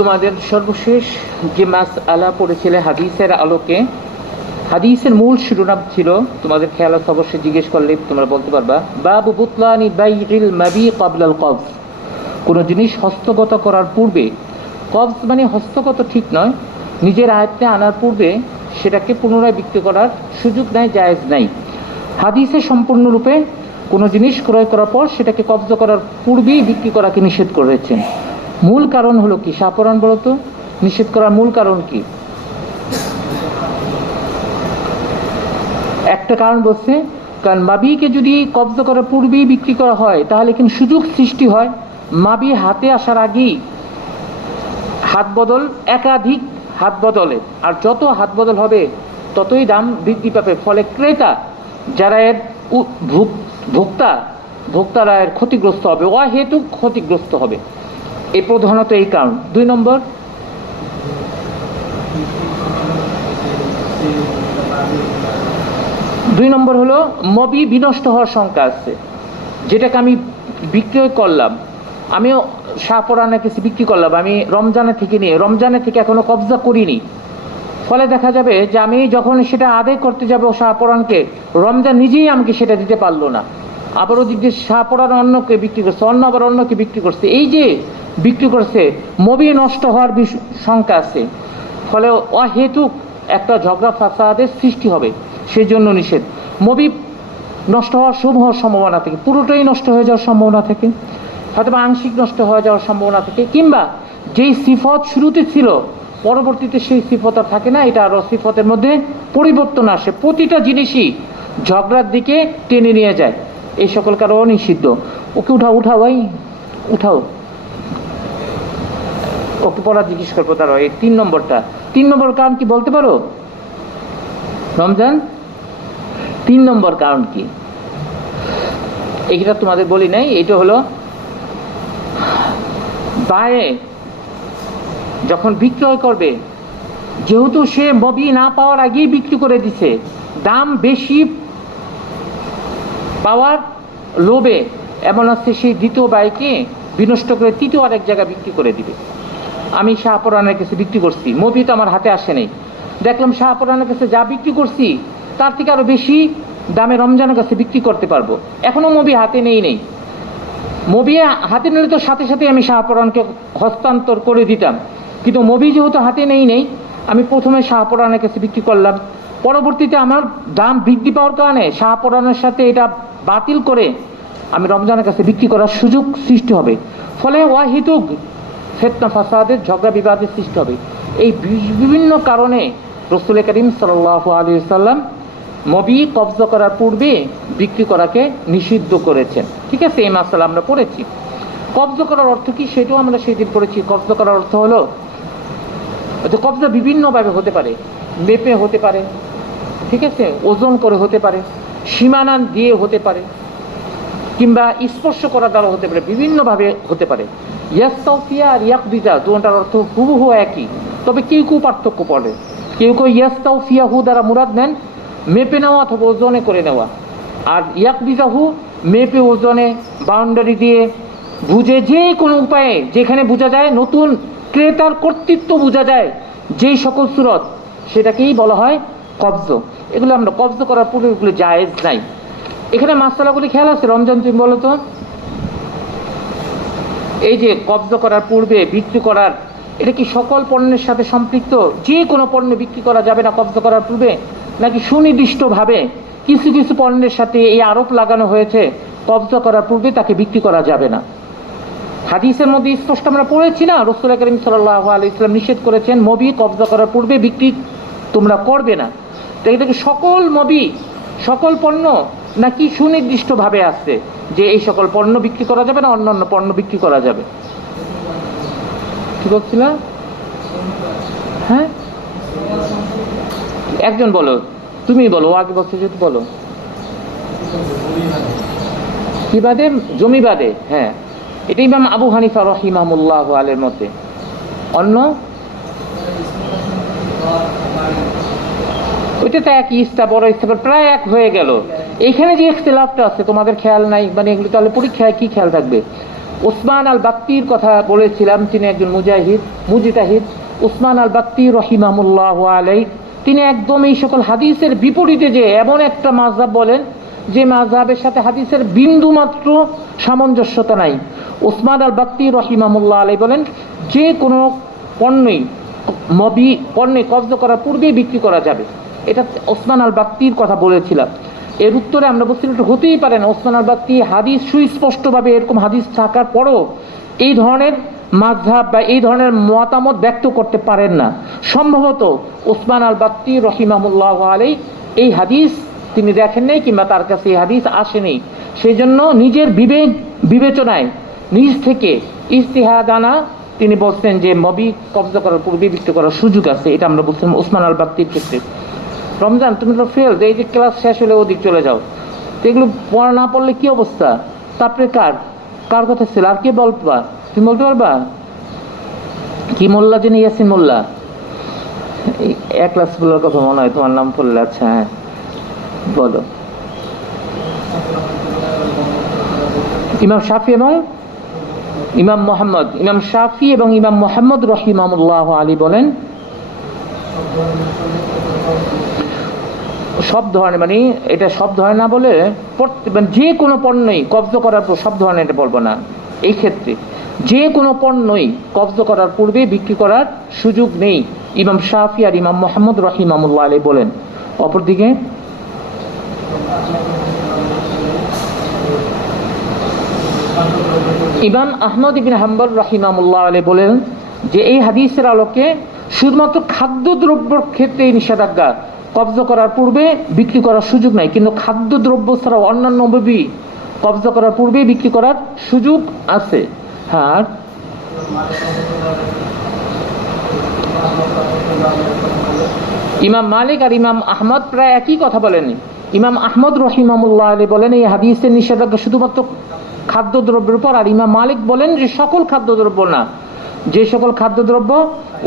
তোমাদের সর্বশেষ যে মাসআলা পড়েছিলে হাদিসের আলোকে, হাদিসের মূল শিরোনাম ছিল, তোমাদের খেয়াল আছে অবশ্যই, জিজ্ঞেস করলে তোমরা বলতে পারবা, বাবু বুতলানি বাইইল মাবি ক্বাবলাল কবজ। কোনো জিনিস হস্তগত করার পূর্বে, কবজ মানে হস্তগত ঠিক নয়, নিজের আয়ত্তে আনার পূর্বে সেটাকে পুনরায় বিক্রি করার সুযোগ নাই, জায়েজ নাই। হাদিসে সম্পূর্ণরূপে কোনো জিনিস ক্রয় করার পর সেটাকে কবজ করার পূর্বেই বিক্রি করাকে নিষেধ করেছেন। মূল কারণ হলো কি? শাহপরান বলতো, নিষেধ করার মূল কারণ কি? একটা কারণ বলছে, কারণ মাবিকে যদি কবজ করার পূর্বেই বিক্রি করা হয় তাহলে কিন্তু সুযোগ সৃষ্টি হয় মাবি হাতে আসার আগেই হাত বদল, একাধিক হাত বদলের, আর যত হাত বদল হবে ততই দাম বৃদ্ধি পাবে। ফলে ক্রেতা যারা এর ভোক্তারা এর ক্ষতিগ্রস্ত হবে, অহেতুক ক্ষতিগ্রস্ত হবে। এই প্রধানত এই কারণ। দুই নম্বর হলো মবি বিনষ্ট হওয়ার শঙ্কা আছে। যেটাকে আমি বিক্রয় করলাম, আমিও শাহপরানের কাছে বিক্রি করলাম, আমি রমজানের থেকে এখনো কবজা করিনি। ফলে দেখা যাবে যে আমি যখন সেটা আদায় করতে যাবো শাহপরানকে, রমজান নিজেই আমাকে সেটা দিতে পারলো না। আবারও দিকে শাহপরান অন্যকে বিক্রি করছে, অন্য আবার অন্যকে বিক্রি করছে। এই যে বিক্রি করছে, মবি নষ্ট হওয়ার শঙ্কা আছে। ফলে অহেতুক একটা ঝগড়া ফাসাদের সৃষ্টি হবে, সেই জন্য নিষেধ। মবি নষ্ট হওয়ার সম্ভাবনা থেকে, পুরোটাই নষ্ট হয়ে যাওয়ার সম্ভাবনা থেকে, হয়তো আংশিক নষ্ট হয়ে যাওয়ার সম্ভাবনা থেকে, কিংবা যেই সিফত শুরুতে ছিল পরবর্তীতে সেই সিফত আর থাকে না, এটা আরো সিফতের মধ্যে পরিবর্তন আসে। প্রতিটা জিনিসই ঝগড়ার দিকে টেনে নিয়ে যায়। এই সকল কারণ নিষিদ্ধ। ওকে উঠাও ভাই, উঠাও, ওকে পড়া জিজ্ঞেস করবো। তারা এই 3 নম্বর কারণ কি বলতে পারো? রমজান 3 নম্বর কারণ কি? এইটা তোমাদের বলি নাই। এটা হলো বায়ে যখন বিক্রয় করবে, যেহেতু সে মবি না পাওয়ার আগেই বিক্রি করে দিছে, দাম বেশি পাওয়ার লোভে এমন আছে সেই দ্বিতীয় বাইকে বিনষ্ট করে তৃতীয় আরেক জায়গায় বিক্রি করে দিবে। আমি শাহপরানের কাছে বিক্রি করছি, মবি তো আমার হাতে আসে নাই, দেখলাম শাহপরানের কাছে যা বিক্রি করছি তার থেকে আরো বেশি দামে রমজানের কাছে বিক্রি করতে পারবো। এখনো মবি হাতে নেই। মবি হাতে নিলে তো সাথে সাথে আমি শাহপরানকে হস্তান্তর করে দিতাম, কিন্তু মবি যেহেতু হাতে নেই, আমি প্রথমে শাহপরানের কাছে বিক্রি করলাম। পরবর্তীতে আমার দাম বৃদ্ধি পাওয়ার কারণে শাহপরানের সাথে এটা বাতিল করে আমি রমজানের কাছে বিক্রি করার সুযোগ সৃষ্টি হবে। ফলে অহেতুক ফিতনা ফাসাদের, ঝগড়া বিবাদের সৃষ্টি হবে। এই বিভিন্ন কারণে রাসূল করিম সাল্লাল্লাহু আলাইহি ওয়াসাল্লাম মবি কবজা করার পূর্বে বিক্রি করাকে নিষিদ্ধ করেছেন। ঠিক আছে, এই মাসআলা আমরা পড়েছি। কবজা করার অর্থ কি সেটাও আমরা সেদিন পড়েছি। কবজা করার অর্থ হলো, কবজা বিভিন্নভাবে হতে পারে, মেপে হতে পারে, ঠিক আছে, ওজন করে হতে পারে, সীমানা দিয়ে হতে পারে, কিংবা স্পর্শ করার দ্বারা হতে পারে, বিভিন্নভাবে হতে পারে। ইয়াস্তাউফিয়া আর ইয়াকবিজা দুটার অর্থ হুবহু একই, তবে কেউ পার্থক্য পড়ে। কেউ ইয়াস্তাউফিয়াহু দ্বারা মুরাদ নেন মেপে নেওয়া অথবা ওজনে করে নেওয়া, আর ইয়াকবিজাহু মেপে ওজনে বাউন্ডারি দিয়ে বুঝে, যে কোনো উপায়ে যেখানে বোঝা যায়, নতুন ক্রেতার কর্তৃত্ব বোঝা যায় যেই সকল সুরত, সেটাকেই বলা হয় কবজ। এগুলো আমরা কবজ করার পূর্বে এগুলো জায়েজ নাই। এখানে মাসআলাগুলি খেয়াল আছে? রমজান তুমি বলো তো, এই যে কবজ করার পূর্বে বিক্রি করার, এটা কি সকল পণ্যের সাথে সম্পৃক্ত? যে কোনো পণ্য বিক্রি করা যাবে না কবজ করার পূর্বে, নাকি সুনির্দিষ্টভাবে কিছু কিছু পণ্যের সাথে এই আরোপ লাগানো হয়েছে কবজ করার পূর্বে তাকে বিক্রি করা যাবে না? হাদিসের মধ্যে স্পষ্ট আমরা পড়েছি না, রাসূল করিম সাল্লাল্লাহু আলাইহি ওয়াসাল্লাম নিষেধ করেছেন মবি কবজা করার পূর্বে বিক্রি তোমরা করবে না। তো এটাকে সকল মবি, সকল পণ্য, নাকি সুনির্দিষ্টভাবে আসছে যে এই সকল পণ্য বিক্রি করা যাবে না, অন্যান্য পণ্য বিক্রি করা যাবে? কি বলছিল? হ্যাঁ, একজন বলো, তুমি বলো, আগে বলছো যদি বলো। কি বাদে? জমি বাদে। হ্যাঁ, এটা ইমাম আবু হানিফা রাহিমাহুল্লাহু আলাইহির মতে। অন্য ওইটা তো একই, ইস্তা বড় ইস্তা প্রায় এক হয়ে গেল। এইখানে যে ইখতিলাফটা আছে তোমাদের খেয়াল নাই, মানে এগুলো তাহলে পরীক্ষায় কি খেয়াল থাকবে? উসমান আল বাক্তির কথা বলেছিলাম, তিনি একজন মুজতাহিদ। উসমান আল বাক্তি রহিমাহুল্লাহু আলাইহি, তিনি একদম এই সকল হাদিসের বিপরীতে যে এমন একটা মাযহাব বলেন যে মাযহাবের সাথে হাদিসের বিন্দু মাত্র সামঞ্জস্যতা নাই। উসমান আল বাক্তি রহিমাহুল্লাহু আলাইহি বলেন যে কোনো পণ্যে কবজ করার পূর্বেই বিক্রি করা যাবে। এটা ওসমান আল বাক্তির কথা বলেছিলাম। এর উত্তরে আমরা বলছিলাম এটা হতেই পারে না। ওসমান আল বাক্তি হাদিস সুস্পষ্টভাবে এরকম হাদিস থাকার পরও এই ধরনের মাযহাব বা এই ধরনের মতামত ব্যক্ত করতে পারেন না। সম্ভবত ওসমান আল বাক্তি রহিমাহুল্লাহু আলাইহি এই হাদিস তিনি দেখেন নাই, কিংবা তার কাছে এই হাদিস আসেনি। সেই জন্য নিজের বিবেচনায় নিজ থেকে ইজতিহাদানা তিনি বলছেন যে মবি কবজা করার পূর্বে বিক্রি করার সুযোগ আছে। এটা আমরা বলছিলাম ওসমান আল বাক্তির ক্ষেত্রে। রমজান, তুমি তো ফেল, এই যে ক্লাস শেষ হলে ওদিক চলে যাও, তো এগুলো পড়া না পড়লে কি অবস্থা? তারপরে কার কথা ছিল? আর কে বলবা? তুমি বলতে পারবা? কি মোল্লা যিনি, ইয়াসিন মোল্লা, এক ক্লাস বলার কথা মনে হয়, তোমার নাম পড়লে। আচ্ছা হ্যাঁ, বলো। ইমাম শাফি এবং ইমাম মোহাম্মদ, ইমাম শাফি এবং ইমাম মোহাম্মদ রহিমাহুল্লাহু আলাইহি বলেন সব ধরনের, মানে এটা সব ধরনের না বলে যে কোনো পণ্যই কবজ করার পর, সব ধরনের এটা বলবো না, এই ক্ষেত্রে যে কোনো পণ্যই কবজ করার পূর্বে বিক্রি করার সুযোগ নেই, ইমাম শাফি আর ইমাম মোহাম্মদ রহিমাহুল্লাহু আলাইহি বলেন। অপরদিকে ইমাম আহমদ ইবনে হাম্বল রাহিমাহুল্লাহ আলাইহি বলেন যে এই হাদিসের আলোকে শুধুমাত্র খাদ্যদ্রব্যের ক্ষেত্রে নিষেধাজ্ঞা, কবজ করার পূর্বে বিক্রি করার সুযোগ নাই, কিন্তু খাদ্যদ্রব্য ছাড়াও অন্যান্য দ্রব্য কবজ করার পূর্বে বিক্রি করার সুযোগ আছে। হ্যাঁ, ইমাম মালিক আর ইমাম আহমদ প্রায় একই কথা বলেন। ইমাম আহমদ রহিমাহুল্লাহ আলাইহি বলেন এই হাদিসের নিষেধাজ্ঞা শুধুমাত্র খাদ্যদ্রব্যের উপর, আর ইমাম মালিক বলেন যে সকল খাদ্যদ্রব্য না, যে সকল খাদ্যদ্রব্য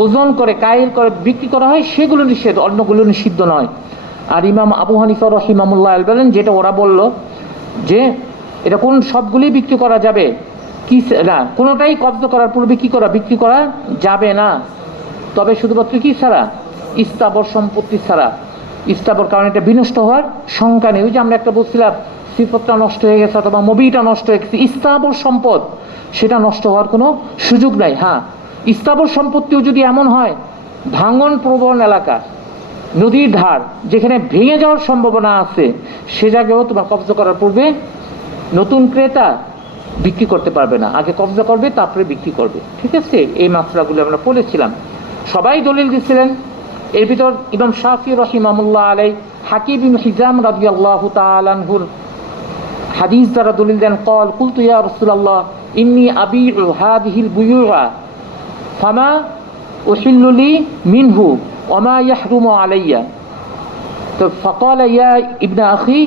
ওজন করে কায়েল করে বিক্রি করা হয় সেগুলো নিষেধ, অন্যগুলো নিষিদ্ধ নয়। আর ইমাম আবু হানিফা রহিমাহুল্লাহ আলাইহি বলেন যেটা ওরা বলল যে এটা কোন সবগুলি বিক্রি করা যাবে কি না, কোনোটাই কবজ করার পূর্বে কি করা বিক্রি করা যাবে না, তবে শুধুমাত্র কি ছাড়া, স্থাবর সম্পত্তি ছাড়া। স্থাবর, কারণ এটা বিনষ্ট হওয়ার শঙ্কা নেই। ওই যে আমরা একটা বলছিলাম সিফতটা নষ্ট হয়ে গেছে অথবা মবিটা নষ্ট হয়ে গেছে, স্থাবর সম্পদ সেটা নষ্ট হওয়ার কোনো সুযোগ নাই। হ্যাঁ, স্থাবর সম্পত্তিও যদি এমন হয় ভাঙন প্রবণ এলাকা, নদীর ধার, যেখানে ভেঙে যাওয়ার সম্ভাবনা আছে, সে জায়গায়ও তোমার কবজা করার পূর্বে নতুন ক্রেতা বিক্রি করতে পারবে না, আগে কবজা করবে তারপরে বিক্রি করবে। ঠিক আছে, এই মাসলাগুলো আমরা বলেছিলাম। সবাই দলিল দিচ্ছিলেন। এর ভিতর ইমাম শাফি রহিমাহুল্লাহ আলাইহি হাকিম ইবনে হিজাম রাদিয়াল্লাহু তাআলা আনহুর হাদিস দ্বারা দলিল দেন, قال قلت يا رسول الله إني أبيع هذه البيوع فما أحل لي منه وما يحرم علي فقال يا ابن أخي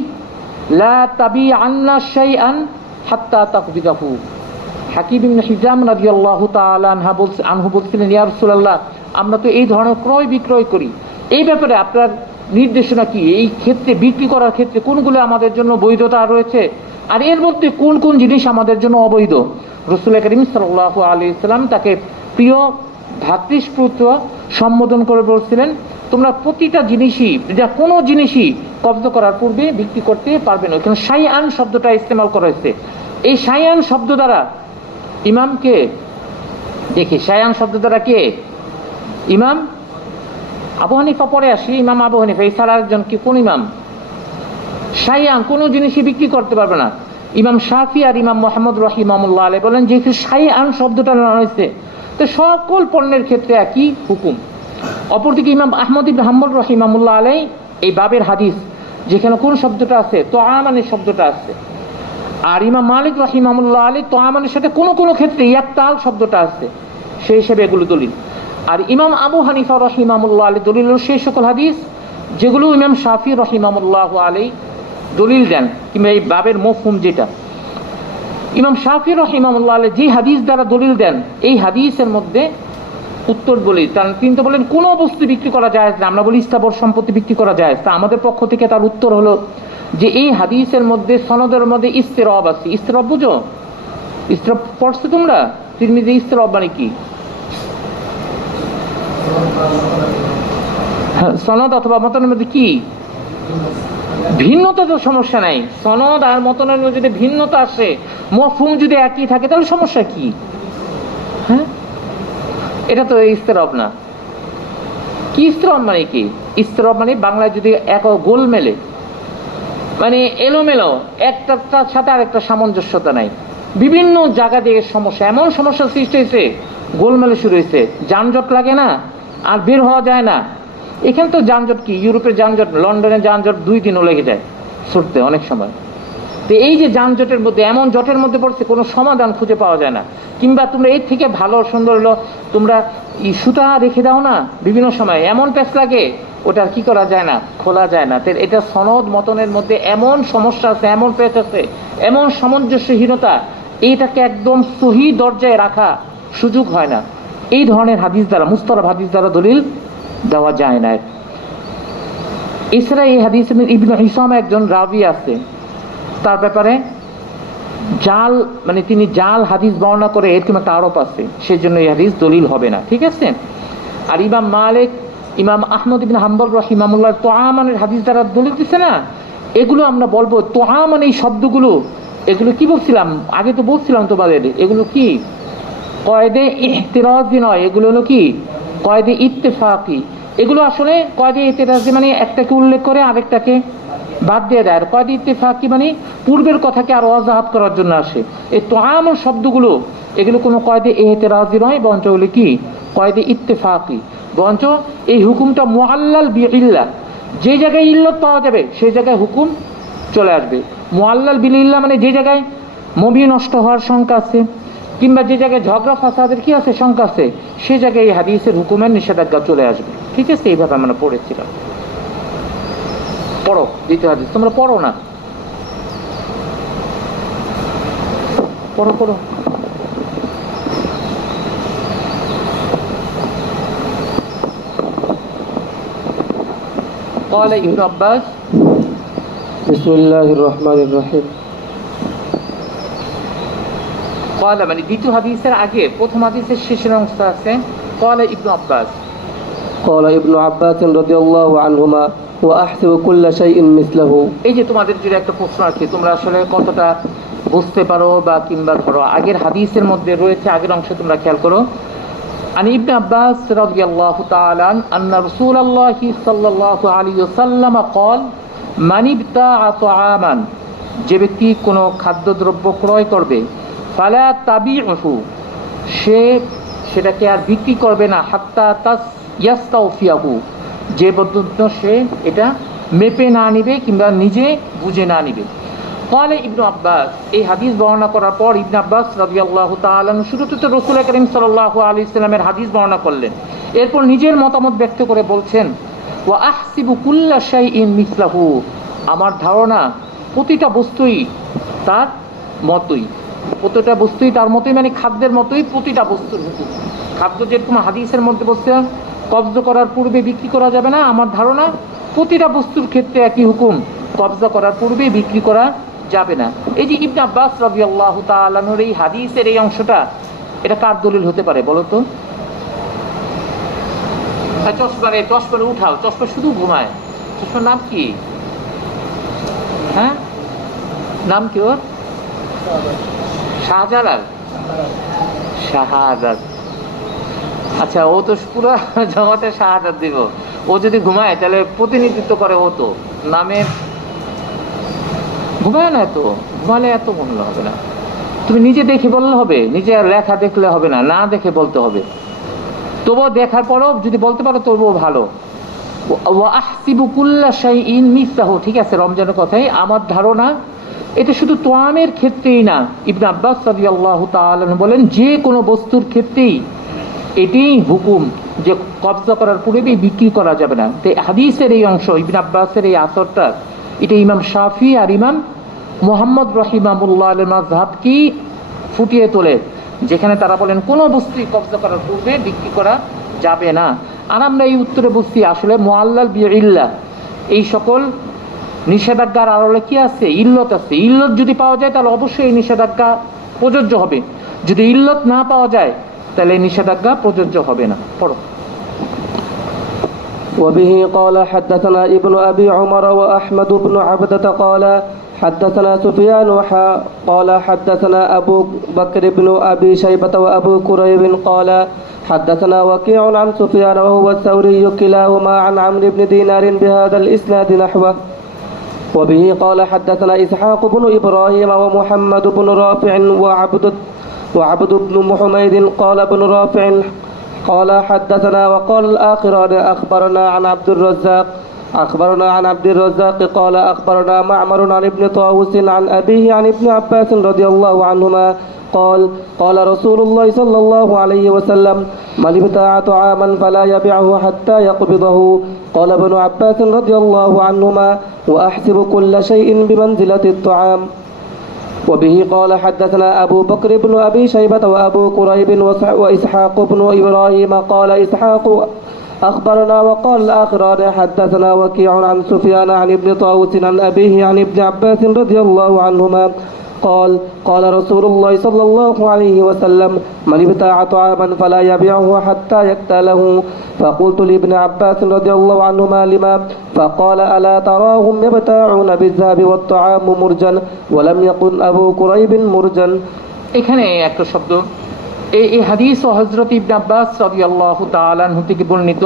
لا تبيعن شيئا حتى تقبضه। হাকিম ইবনে হিজাম রাদিয়াল্লাহু তাআলা আনহু বলছিলেন, ইয়া রাসূলুল্লাহ, আমরা তো এই ধরনের ক্রয় বিক্রয় করি, এই ব্যাপারে আপনার নির্দেশনা কি? এই ক্ষেত্রে বিক্রি করার ক্ষেত্রে কোনগুলো আমাদের জন্য বৈধতা রয়েছে, আর এর মধ্যে কোন কোন জিনিস আমাদের জন্য অবৈধ? রাসূল কারীম সাল্লাল্লাহু আলাইহি ওয়াসাল্লাম তাকে প্রিয় ভ্রাতৃস্পুত্র সম্বোধন করে বলছিলেন, তোমরা প্রতিটা জিনিসই, যা কোনো জিনিসই কবজ করার পূর্বে বিক্রি করতে পারবে না। এখানে শাইআন শব্দটা ইস্তেমাল করা হয়েছে। এই শাইআন শব্দ দ্বারা ইমামকে দেখি, শাইআন শব্দ দ্বারা কে? ইমাম আবু হানিফা। পরে আসি ইমাম আবু হানিফা, এই ছাড়া একজন কি, কোন ইমাম? শাইআন কোনো জিনিসই বিক্রি করতে পারবে না। ইমাম শাফি আর ইমাম মোহাম্মদ রহিমাহুল্লাহ আলাইহি বলেন যেহেতু শাইআন শব্দটা নেওয়া হয়েছে, তো সকল পণ্যের ক্ষেত্রে একই হুকুম। অপরদিকে ইমাম আহমদ ইবনে হাম্বল রহিমাহুল্লাহ আলাইহি এই বাবের হাদিস যেখানে কোন শব্দটা আছে, তোআমানের শব্দটা আছে, আর ইমাম মালিক রহিমাহুল্লাহ আলাইহি তোআমানের সাথে কোনো কোনো ক্ষেত্রে ইয়াক্তাল শব্দটা আছে, সেই হিসেবে এগুলো দলিল। আর ইমাম আবু হানিফা রহিমাহুল্লাহ আলাইহি দলিল সেই সকল হাদিস যেগুলো ইমাম শাফি রহিমাহুল্লাহ আলাইহি দলিল দেন, কিংবা এই বাবের মফহুম যেটা ইমাম শাফি রহিমাহুল্লাহ আলাইহি যে হাদিস দ্বারা দলিল দেন, এই হাদিসের মধ্যে উত্তর বলি, কারণ তিনি তো বলেন কোনো বস্তু বিক্রি করা যায় না, আমরা বলি স্থাবর সম্পত্তি বিক্রি করা যায়, তা আমাদের পক্ষ থেকে তার উত্তর হলো যে এই হাদিসের মধ্যে সনদের মধ্যে ইস্তিরাব আছে। ইস্তিরাব বুঝো? ইসতিরাব পড়ছো তোমরা? তিরমিজি ইসতিরাব মানে কি? সনদ অথবা মতনের মধ্যে কি ভিন্নতা? তো সমস্যা নাই, সনদ আর মতনের মধ্যে যদি ভিন্নতা আসে, মফহুম যদি একই থাকে, তাহলে সমস্যা কি? হ্যাঁ, এটা তো ইসতিরাব না। কি ইসতিরাব মানে কি? ইসতিরাব মানে বাংলায় যদি এক গোল মেলে, মানে এলোমেলো, একটার সাথে আরেকটা সামঞ্জস্যতা নাই, বিভিন্ন জায়গা দিয়ে সমস্যা, এমন সমস্যার সৃষ্টি হয়েছে, গোলমেলে শুরু হয়েছে, যানজট লাগে না, আর বের হওয়া যায় না। এখানে তো যানজট কি, ইউরোপের যানজট, লন্ডনের যানজট 2 দিনও লেগে যায় ছুটতে অনেক সময়। তো এই যে যানজটের মধ্যে, এমন জটের মধ্যে পড়ছে, কোনো সমাধান খুঁজে পাওয়া যায় না। কিংবা তোমরা এর থেকে ভালো সুন্দর হলো, তোমরা সুতা রেখে দাও না, বিভিন্ন সময় এমন প্যাঁচ লাগে, ওটা কি করা যায় না, খোলা যায় না। এটা সনদ মতনের মধ্যে এমন সমস্যা আছে, এমন প্যাঁচ আছে, এমন সামঞ্জস্যহীনতা, এইটাকে একদম সহি দরজায় রাখা সুযোগ হয় না। এই ধরনের হাদিস দ্বারা, মুস্তালাহ হাদিস দ্বারা দলিল দেওয়া যায় না। এছাড়া এই হাদিস ইবনে হিসাম একজন রাবি আছে, তার ব্যাপারে জাল, মানে তিনি জাল হাদিস বর্ণনা করে, এরকম একটা আরোপ আছে, সেজন্য এই হাদিস দলিল হবে না। ঠিক আছে? আর ইমাম মালিক, ইমাম আহমদ ইবনে হাম্বল রাহিমাহুল্লাহ তোয়ামানের হাদিস দ্বারা দলিল দিচ্ছে না, এগুলো আমরা বলবো তোয়ামান, এই শব্দগুলো, এগুলো কি বলছিলাম আগে, তো বলছিলাম তোমাদের, এগুলো কি কয়েদে ইহতিরাজি নয়, এগুলো হলো কি কয়েদে ইত্তেফাকি। এগুলো আসলে কয়েদে ইহতিরাজি মানে একটাকে উল্লেখ করে আরেকটাকে বাদ দিয়ে দেয়, আর কয়েদে ইত্তেফাকি মানে পূর্বের কথাকে আরো অজাহাত করার জন্য আসে। এই তোয়ামান শব্দগুলো, এগুলো কোনো কয়েদে ইহতিরাজি নয়, বরঞ্চ হলো কি কয়েদে ইত্তেফাকি। বরঞ্চ এই হুকুমটা মুআল্লাল বিইল্লাহ, যে জায়গায় ইল্লত পাওয়া যাবে সেই জায়গায় হুকুম চলে আসবে। মুআল্লাল বিইল্লাহ মানে যে জায়গায় মবি নষ্ট হওয়ার শঙ্কা আছে, কিংবা যে জায়গায় ঝগড়া ফাসাদের কি আছে, শঙ্কা আছে, সে জায়গায় এই হাদিসের হুকুমের নিষেধাজ্ঞা চলে আসবে। ঠিক আছে? এইভাবে আমরা পড়েছিলাম। পড়ো দ্বিতীয় হাদিস, তোমরা পড়ো না, পড়ো পড়ো। قال ابن عباس بسم الله الرحمن الرحيم قال মানে দ্বিতীয় হাদিসের আগে প্রথম হাদিসের শেষের অংশ আছে, قال ابن عباس قال ابن عباس رضي الله عنهما وأحسب كل شيء مثله। এই যে তোমাদের যদি একটা প্রশ্ন আছে, তোমরা আসলে কতটা বুঝতে পারো বা কিংবা ধরো আগের হাদিসের মধ্যে রয়েছে, আগের অংশ তোমরা খেয়াল করো। عن ابن عباس رضي الله تعالى عنه أن رسول الله صلى الله عليه وسلم قال من ابتاع طعاما, যে ব্যক্তি কোনো খাদ্যদ্রব্য ক্রয় করবে, ফালা তাবিউহু, সে সেটাকে আর বিক্রি করবে না, হাত্তা ইয়াস্তাউফিয়াহু, যে পর্যন্ত সে এটা মেপে না নিবে কিংবা নিজে বুঝে না নিবে। قال ইবনে আব্বাস, এই হাদিস বর্ণনা করার পর ইবনে আব্বাস রাদিয়াল্লাহু তাআলা শুরুতে তো রাসূল করিম সাল্লাল্লাহু আলাইহি সাল্লামের হাদিস বর্ণনা করলেন, এরপর নিজের মতামত ব্যক্ত করে বলছেন, ওয়া আহসিবু কুল্লা শাইইন মিসলাহু, আমার ধারণা প্রতিটা বস্তুই তার মতোই, প্রতিটা বস্তুই তার মতোই, মানে খাদ্যের মতোই প্রতিটা বস্তুর হুকুম। খাদ্য যেরকম হাদিসের মধ্যে বলছে কবজ করার পূর্বে বিক্রি করা যাবে না, আমার ধারণা প্রতিটা বস্তুর ক্ষেত্রে একই হুকুম, কবজা করার পূর্বে বিক্রি করা যাবে না। এই যে ইবনে আব্বাস রাদিয়াল্লাহু তাআলা আনহুর এই হাদিসের এই অংশটা, এটা কার দলিল হতে পারে বলো তো? চশমারে উঠাও, চশমা শুধু ঘুমায়, চশমার নাম কি? হ্যাঁ, নাম কি ওর? শাহজালাল, শাহাদাত। আচ্ছা, ও তো পুরো জমাতে শাহাদাত দিব, ও যদি ঘুমায় তাহলে প্রতিনিধিত্ব করে, ও তো নামের ঘুমায় না, তো ঘুমালে এত মূল্য হবে না। তুমি নিজে দেখে বললে হবে, নিজে লেখা দেখলে হবে না, না দেখে বলতে হবে। তবুও দেখার পরও যদি বলতে পারো তবুও ভালো। ওয়া আহসিবু কুল্লা শাইইন মিসলাহু, ঠিক আছে, রমজানের কথাই, আমার ধারণা এটা শুধু তোয়ামের ক্ষেত্রেই না, ইবনে আব্বাস রাদিয়াল্লাহু তাআলা বলেন যে কোনো বস্তুর ক্ষেত্রেই এটাই হুকুম যে কবজা করার পূর্বে বিক্রি করা যাবে না। তো হাদিসের এই অংশ, ইবনে আব্বাসের এই আসরটা, এটা ইমাম শাফি আর ইমাম মুহাম্মদ রাহিমাহুল্লাহ আল মাযহাব কি ফুটিয়ে তোলে, যেখানে তারা বলেন কোনো বস্তুই কবজা করার পূর্বে বিক্রি করা যাবে না। আর আমরা এই উত্তরে বসছি আসলে মুআল্লাল বিইল্লাহ, এই সকল নিষেধাজ্ঞার আড়ালে কি আছে? ইল্লত আছে। ইল্লত যদি পাওয়া যায় তাহলে অবশ্যই এই নিষেধাজ্ঞা প্রযোজ্য হবে। যদি ইল্লত না পাওয়া যায় তাহলে নিষেধাজ্ঞা প্রযোজ্য হবে না। পড়ো। وبه قال حدثنا ابن أبي عمر وأحمد بن عبدة قال حدثنا سفيان قال حدثنا أبو بكر بن أبي شيبة وأبو كريب قال حدثنا وكيع عن سفيان وهو الثوري كلاهما عن عمرو بن دينار بهذا الإسناد نحوه. وبه قال حدثنا إسحاق بن إبراهيم ومحمد بن رافع وعبد بن محميد قال ابن رافع قال حدثنا وقال الآخران أخبرنا عن عبد الرزاق قال أخبرنا معمر عن ابن طاووس عن أبيه عن ابن عباس رضي الله عنهما قال قال رسول الله صلى الله عليه وسلم من ابتاع طعاما فلا يبيعه حتى يقبضه. قال ابن عباس رضي الله عنهما وأحسب كل شيء بمنزلة الطعام. وبه قال حدثنا أبو بكر بن أبي شيبة وأبو كريب وإسحاق بن إبراهيم قال إسحاق أخبرنا وقال الآخران حدثنا وكيع عن سفيان عن ابن طاووس عن أبيه عن ابن عباس رضي الله عنهما قال قال رسول الله صلى الله عليه وسلم من ابتاع طعاما فلا يبيعه حتى يقتله. فقلت لابن عباس رضي الله عنهما لما؟ فقال ألا تراهم يبتاعون بالذهب والطعام مرجا ولم يقل أبو كريب مرجا. এখানে একটা শব্দ, এই হাদিস ও হযরত ইবনে আব্বাস রাদিয়াল্লাহু তাআলা আনহু থেকে বর্ণিত।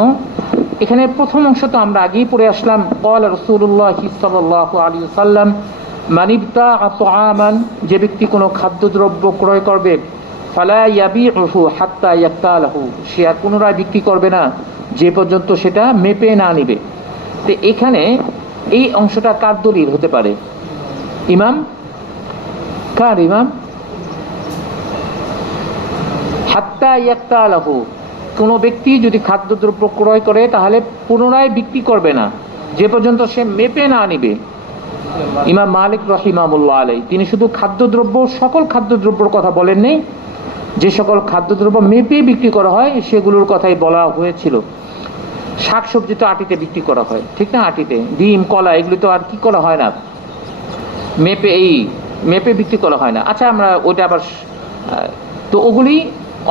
এখানে প্রথম অংশ তো আমরা আগেই পড়ে আসলাম, ক্বালা রাসূলুল্লাহ সাল্লাল্লাহু আলাইহি ওয়াসাল্লাম মান ইবতাআ তাআমান, যে ব্যক্তি কোনো খাদ্যদ্রব্য ক্রয় করবে, ফালা ইয়াবিউহু হাত্তা ইয়াক্তালাহু, সে আর পুনরায় বিক্রি করবে না যে পর্যন্ত সেটা মেপে না নিবে। তো এখানে এই অংশটা কার দলিল হতে পারে? ইমাম কার? ইমাম হাত্তা ইয়াক্তালাহু, কোনো ব্যক্তি যদি খাদ্যদ্রব্য ক্রয় করে তাহলে পুনরায় বিক্রি করবে না যে পর্যন্ত সে মেপে না নিবে। ইমাম মালিক রাহিমাহুল্লাহ আলাইহি তিনি শুধু খাদ্যদ্রব্য, সকল খাদ্যদ্রব্যের কথা বলেন নেই, যে সকল খাদ্যদ্রব্য মেপে বিক্রি করা হয় সেগুলোর কথাই বলা হয়েছিল। শাকসবজি তো আটিতে বিক্রি করা হয়, ঠিক না? আটিতে ডিম, কলা, এগুলো তো আর কি করা হয় না, মেপে বিক্রি করা হয় না। আচ্ছা, আমরা ওইটা আবার, তো ওগুলি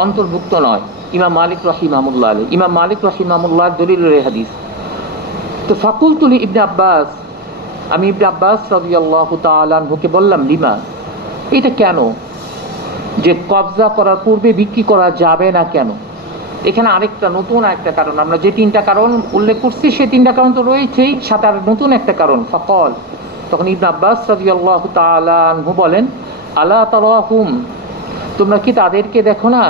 অন্তর্ভুক্ত নয় ইমাম মালিক রাহিমাহুল্লাহ আলাইহি। ইমাম মালিক রাহিমাহুল্লাহ দলিলের হাদিস। তো ফাকুলতু লি ইবনে আব্বাস, আমি ইবনে আব্বাস রাদিয়াল্লাহু তাআলা আনহুকে বললাম, লিমা, এটা কেন যে কবজা করার পূর্বে বিক্রি করা যাবে না কেন? এখানে আরেকটা নতুন একটা কারণ, আমরা যে তিনটা কারণ উল্লেখ করছি সে তিনটা কারণ তো রয়েছেই, সাথে আর নতুন একটা কারণ। ফাকাল, তখন ইবনে আব্বাস রাদিয়াল্লাহু তাআলা আনহু বলেন, আলা তারাহুম, তোমরা কি তাদেরকে দেখো না,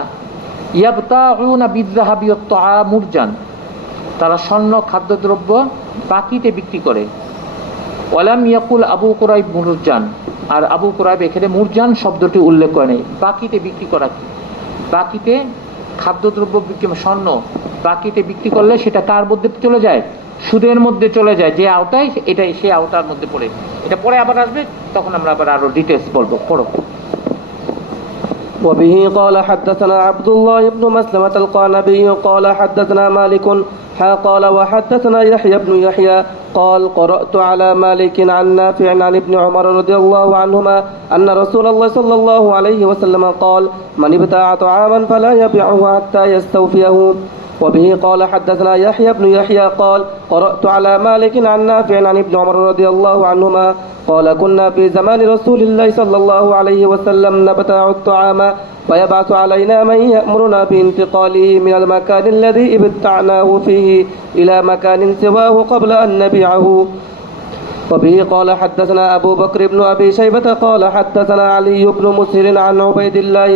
ইয়াবতাউনা বিযযাহাবি ওয়াত তাআম মুরজান, তারা স্বর্ণ খাদ্যদ্রব্য বাকিতে বিক্রি করে। ওয়ালাম ইয়াকুল আবু কুরাইব মুরজান, আর আবু কুরাইব এখানে মুরজান শব্দটি উল্লেখ করে নেই। বাকিতে বিক্রি করা কি? বাকিতে খাদ্যদ্রব্য বিক্রি, স্বর্ণ বাকিতে বিক্রি করলে সেটা কার মধ্যে চলে যায়? সুদের মধ্যে চলে যায়। যে আওতায়, এটাই সে আওতার মধ্যে পড়ে। এটা পরে আবার আসবে, তখন আমরা আবার আরো ডিটেলস বলবো। পড়ো। وبه قال حدثنا عبد الله بن مسلمة القعنبي قال حدثنا مالك قال وحدثنا يحيى بن يحيى قال قرأت على مالك عن نافع عن ابن عمر رضي الله عنهما أن رسول الله صلى الله عليه وسلم قال من ابتاع طعاما فلا يبيعه حتى يستوفيه. وبه قال حدثنا يحيى بن يحيى قال قرأت على مالك عن نافع عن ابن عمر رضي الله عنهما قال كنا في زمان رسول الله صلى الله عليه وسلم نبتاع الطعام ويبعث علينا من يأمرنا بانتقاله من المكان الذي ابتعناه فيه إلى مكان سواه قبل أن نبيعه. وبه قال حدثنا أبو بكر بن أبي شيبة قال حدثنا علي بن مسهر عن عبيد الله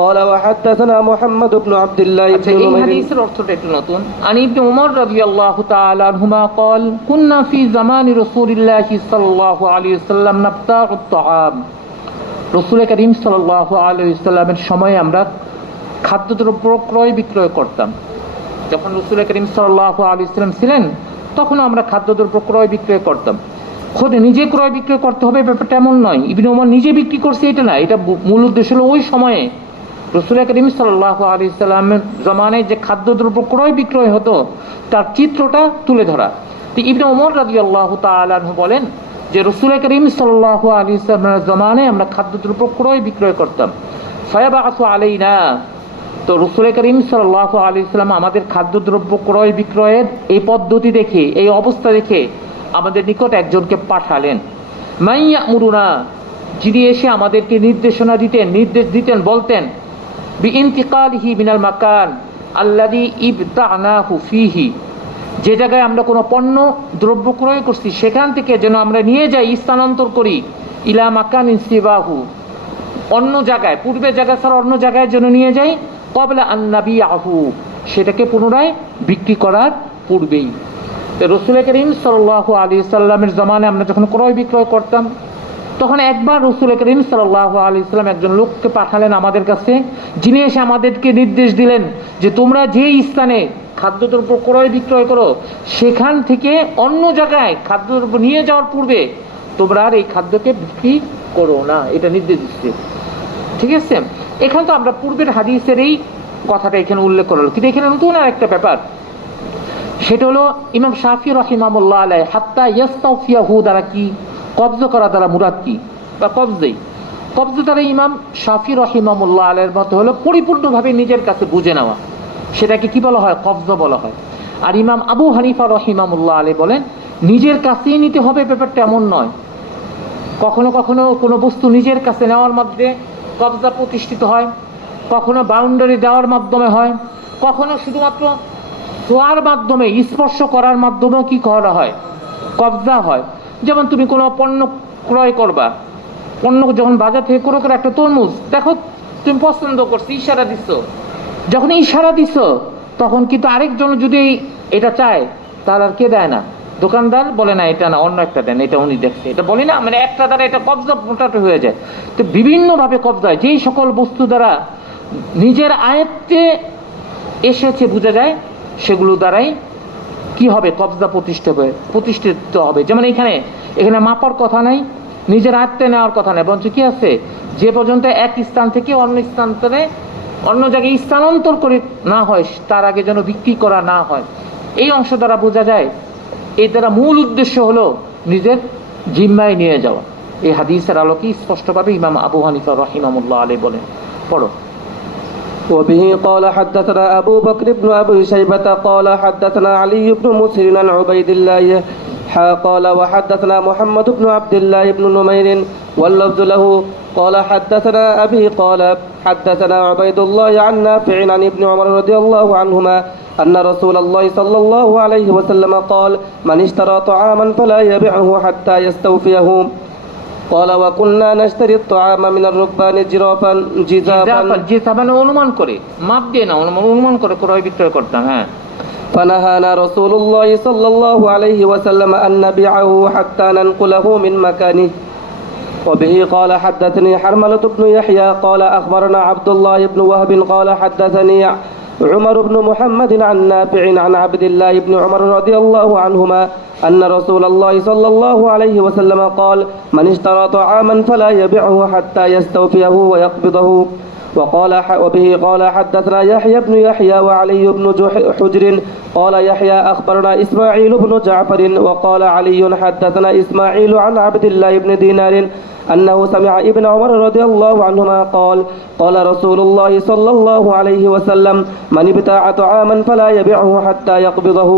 قال وحدثنا محمد بن عبد الله بن এই হাদিসের অর্থটা একটু নতুন। আন ইবনে উমর রাদিয়াল্লাহু তাআলা আনহুমা قال كنا في زمان رسول الله صلى الله عليه وسلم نبتاع الطعام, রাসূল করিম সাল্লাল্লাহু আলাইহি ওয়াসাল্লামের সময় আমরা খাদ্যদ্রব্য ক্রয় বিক্রয় করতাম। যখন রাসূল করিম সাল্লাল্লাহু আলাইহি ওয়াসাল্লাম ছিলেন তখন আমরা খাদ্যদ্রব্য ক্রয় বিক্রয় করতাম। খোদ নিজে ক্রয় বিক্রয় করতে হবে ব্যাপারটা এমন নয়, ইবনে উমর নিজে বিক্রি করছে এটা না। এটা মূল উদ্দেশ্য হলো ওই সময়ে রাসূল করিম সাল্লাল্লাহু আলাইহি ওয়াসাল্লামের জমানায় যে খাদ্যদ্রব্য ক্রয় বিক্রয় হতো তার চিত্রটা তুলে ধরা। তো ইবনে উমর রাদিয়াল্লাহু তাআলা আনহু বলেন যে রাসূল করিম সাল্লাল্লাহু আলাইহি ওয়াসাল্লামের জমানায় আমরা খাদ্যদ্রব্য ক্রয় বিক্রয় করতাম। ফায়াবাসু আলাইনা, তো রাসূল করিম সাল্লাল্লাহু আলাইহি ওয়াসাল্লাম আমাদের খাদ্যদ্রব্য ক্রয় বিক্রয়ের এই পদ্ধতি দেখে, এই অবস্থা দেখে আমাদের নিকট একজনকে পাঠালেন। মাইয়া মুরুনা, যিনি এসে আমাদেরকে নির্দেশ দিতেন, বলতেন বিইনতিকালিহি মিনাল মাকান আল্লাযী ইবতানাহু ফীহি, যে জায়গায় আমরা কোনো পণ্য দ্রব্য ক্রয় করছি সেখান থেকে যেন আমরা নিয়ে যাই, স্থানান্তর করি, ইলা মাকান সিবাহু, অন্য জায়গায়, পূর্বের জায়গা ছাড়া অন্য জায়গায় যেন নিয়ে যাই, ক্বাবলা আন নাবিয়াহু, সেটাকে পুনরায় বিক্রি করার পূর্বেই। তো রাসূল করিম সাল্লাল্লাহু আলাইহি ওয়াসাল্লামের জমানায় আমরা যখন ক্রয় বিক্রয় করতাম, তখন একবার রাসূল করিম সাল্লাল্লাহু আলাইহি ওয়াসাল্লাম একজন লোককে পাঠালেন আমাদের কাছে, যিনি এসে আমাদেরকে নির্দেশ দিলেন যে তোমরা যে স্থানে খাদ্যদ্রব্য ক্রয় বিক্রয় করো সেখান থেকে অন্য জায়গায় খাদ্যদ্রব্য নিয়ে যাওয়ার পূর্বে তোমরা আর এই খাদ্যকে বিক্রি করো না, এটা নির্দেশ দিচ্ছে। ঠিক আছে, এখানে তো আমরা পূর্বের হাদিসের এই কথাটা এখানে উল্লেখ করলো, কিন্তু এখানে নতুন আর একটা ব্যাপার, সেটা হলো ইমাম শাফি রাহিমাহুল্লাহ আলাইহি হাত্তা ইয়াস্তাওফিয়াহু দ্বারা কি, কবজা করা দ্বারা মুরাদ কি, বা কবজা দ্বারা ইমাম শাফি রাহিমাহুল্লাহ আলাইহির মত হলো পরিপূর্ণভাবে নিজের কাছে বুঝে নেওয়া, সেটাকে কি বলা হয়, কবজা বলা হয়। আর ইমাম আবু হানিফা রাহিমাহুল্লাহ আলাইহি বলেন নিজের কাছেই নিতে হবে, ব্যাপারটা এমন নয়। কখনো কখনো কোনো বস্তু নিজের কাছে নেওয়ার মধ্যে কবজা প্রতিষ্ঠিত হয়, কখনো বাউন্ডারি দেওয়ার মাধ্যমে হয়, কখনো শুধুমাত্র ছোঁয়ার মাধ্যমে, স্পর্শ করার মাধ্যমেও কি করা হয়, কবজা হয়। যেমন তুমি কোনো পণ্য ক্রয় করবা, পণ্য যখন বাজার থেকে ক্রয় করে, একটা তরমুজ দেখো তুমি পছন্দ করছো, ইশারা দিচ্ছ, যখন ইশারা দিচ্ছ তখন কিন্তু আরেকজন যদি এটা চায় তাহলে আর কে দেয় না, দোকানদার বলে না এটা না, অন্য একটা দেন, এটা উনি দেখছে, এটা বলি না, মানে একটা দ্বারা এটা কবজা মোটাটো হয়ে যায়। তো বিভিন্নভাবে কবজা হয়, যেই সকল বস্তু দ্বারা নিজের আয়ত্তে এসেছে বোঝা যায় সেগুলো দ্বারাই কি হবে, কবজা প্রতিষ্ঠিত হবে। যেমন এখানে মাপার কথা নাই, নিজের আয়ত্তে নেওয়ার কথা নাই, বরঞ্চ কি আছে, যে পর্যন্ত এক স্থান থেকে অন্য জায়গায় স্থানান্তর করে না হয় তার আগে যেন বিক্রি করা না হয়, এই অংশ দ্বারা বোঝা যায়। এই দ্বারা মূল উদ্দেশ্য হলো নিজের জিম্মায় নিয়ে যাওয়া। এই হাদিসের আলোকে স্পষ্টভাবে ইমাম আবু হানিফা রাহিমাহুল্লাহ আলাইহি বলেন। পড়ো। وبه قال حدثنا أبو بكر بن أبي شيبة قال حدثنا علي بن مسهر عن عبيد الله قال وحدثنا محمد بن عبد الله بن نمير واللفظ له قال حدثنا أبي قال حدثنا عبيد الله عن نافع عن ابن عمر رضي الله عنهما أن رسول الله صلى الله عليه وسلم قال من اشترى طعاما فلا يبيعه حتى يستوفيه قال وكنا نشتري الطعام من الركبان جزافا অনুমান করে, মাপ দিয়ে না, অনুমান করে ক্রয় বিক্রয় করতাম। হ্যাঁ, فنهانا رسول الله صلى الله عليه وسلم أن نبيعه حتى ننقله من مكانه. وبه قال حدثني حرملة بن يحيى قال أخبرنا عبد الله بن وهب قال حدثني عمر بن محمد عن نافع عن عبد الله بن عمر رضي الله عنهما أن رسول الله صلى الله عليه وسلم قال من اشترى طعاما فلا يبيعه حتى يستوفيه ويقبضه. وبه قال حدثنا يحيى بن يحيى وعلي بن حجر قال يحيى أخبرنا إسماعيل بن جعفر وقال علي حدثنا إسماعيل عن عبد الله بن دينار أنه سمع ابن عمر رضي الله عنهما قال قال رسول الله صلى الله عليه وسلم من ابتاع طعاما فلا يبيعه حتى يقبضه.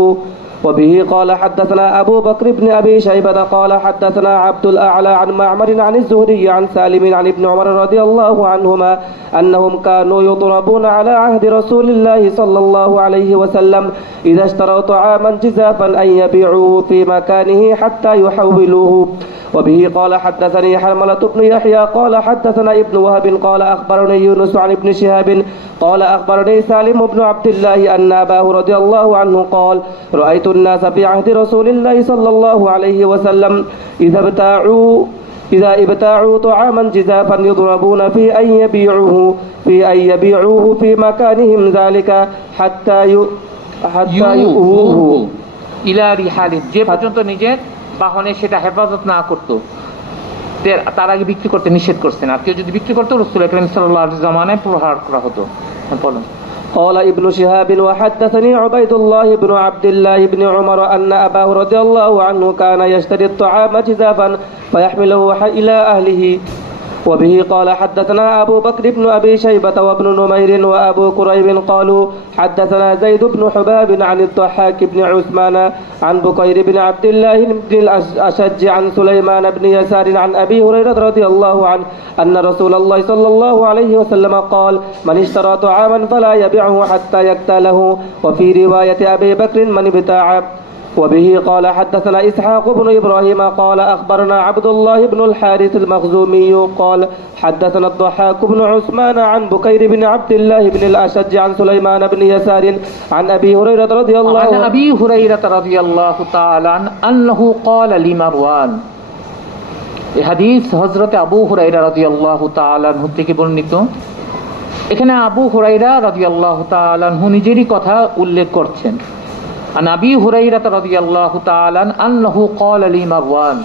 وبه قال حدثنا أبو بكر بن أبي شيبة قال حدثنا عبد الأعلى عن معمر عن الزهري عن سالم عن ابن عمر رضي الله عنهما أنهم كانوا يضربون على عهد رسول الله صلى الله عليه وسلم إذا اشتروا طعاما جزافا أن يبيعوه في مكانه حتى يحولوه. وبه قال حدثني حرملة بن يحيى قال حدثنا ابن وهب قال أخبرني يونس عن ابن شهاب قال أخبرني سالم بن عبد الله أن أباه رضي الله عنه قال رأيت الناس في عهد رسول الله صلى الله عليه وسلم إذا ابتاعوا طعاما جزافا يضربون في أن يبيعوه في مكانهم ذلك حتى يؤوه ইলা রিহালিন, যে পর্যন্ত নিজের বাহনে সেটা হেফাজত না করতো তার আগে বিক্রি করতে নিষেধ করছেন। আর কেউ যদি বিক্রি করতো রাসূল আকরাম সাল্লাল্লাহু আলাইহি ওয়াসাল্লামের জামানায় প্রহার করা হতো। বলুন। قال ابن شهاب وحدثني عبيد الله بن عبد الله بن عمر أن أباه رضي الله عنه كان يشتري الطعام جزافا فيحمله إلى أهله. وبه قال حدثنا أبو بكر بن أبي شيبة وابن نمير وأبو كريب قالوا حدثنا زيد بن حباب عن الضحاك بن عثمان عن بكير بن عبد الله بن الأشج عن سليمان بن يسار عن أبي هريرة رضي الله عنه أن رسول الله صلى الله عليه وسلم قال من اشترى طعاما فلا يبيعه حتى يكتاله. وفي رواية أبي بكر من ابتاع. وبه قال حدثنا إسحاق بن إبراهيم قال أخبرنا عبد الله بن الحارث المخزومي قال حدثنا الضحاك بن عثمان عن بكير بن عبد الله بن الأشج عن سليمان بن يسار عن أبي هريرة رضي الله عن عنه أبي هريرة رضي الله تعالى عنه أنه قال لمروان. এই হাদিস হযরত আবু হুরায়রা রাদিয়াল্লাহু তাআলা আনহু থেকে বর্ণিত। এখানে আবু হুরায়রা রাদিয়াল্লাহু তাআলা আনহু নিজেরই কথা উল্লেখ করছেন। عن أبي هريرة رضي الله تعالى عنه أنه قال لمروان।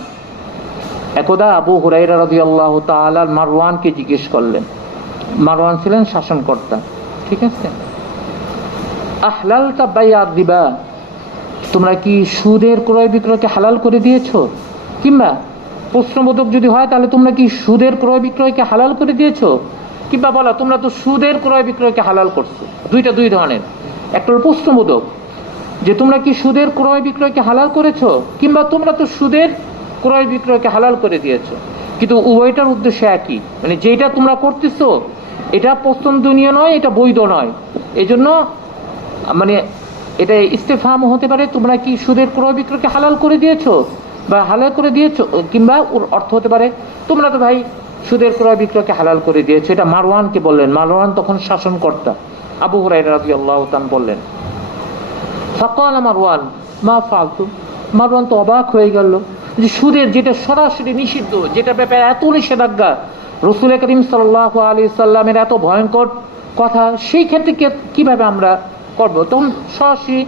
একদা আবু হুরায়রা রাদিয়াল্লাহু তাআলা মারওয়ানকে জিজ্ঞেস করলেন। মারওয়ান ছিলেন শাসনকর্তা, ঠিক আছে। আহলালতা বাইআর রিবা, তোমরা কি সুদের ক্রয় বিক্রয়কে হালাল করে দিয়েছো? কিংবা প্রশ্নবোধক যদি হয় তাহলে তোমরা কি সুদের ক্রয় বিক্রয়কে হালাল করে দিয়েছো? কিংবা বলো তোমরা তো সুদের ক্রয় বিক্রয়কে হালাল করছো। দুই ধরনের, একটা হলো প্রশ্নবোধক যে তোমরা কি সুদের ক্রয় বিক্রয়কে হালাল করেছো, কিংবা তোমরা তো সুদের ক্রয় বিক্রয়কে হালাল করে দিয়েছো। কিন্তু উভয়টার উদ্দেশ্য একই, মানে যেটা তোমরা করতেছো এটা পছন্দনীয় নয়, এটা বৈধ নয়। এই জন্য মানে এটা ইস্তেফহাম হতে পারে তোমরা কি সুদের ক্রয় বিক্রয়কে হালাল করে দিয়েছো বা হালাল করে দিয়েছো, কিংবা ওর অর্থ হতে পারে তোমরা তো ভাই সুদের ক্রয় বিক্রয়কে হালাল করে দিয়েছো। এটা মারওয়ানকে বললেন। মারওয়ান তখন শাসনকর্তা। আবু হুরায়রা রাদিয়াল্লাহু তাআলা বললেন ফাকাল মারওয়ান মা ফালতু। মারওয়ান তো অবাক হয়ে গেল যে সুদের যেটা সরাসরি নিষিদ্ধ, যেটা ব্যাপারে এত নিষেধাজ্ঞা, রাসূল করিম সাল্লাল্লাহু আলাইহি সাল্লামের এত ভয়ঙ্কর কথা, সেই ক্ষেত্রে কিভাবে আমরা করবো? তখন সরাসরি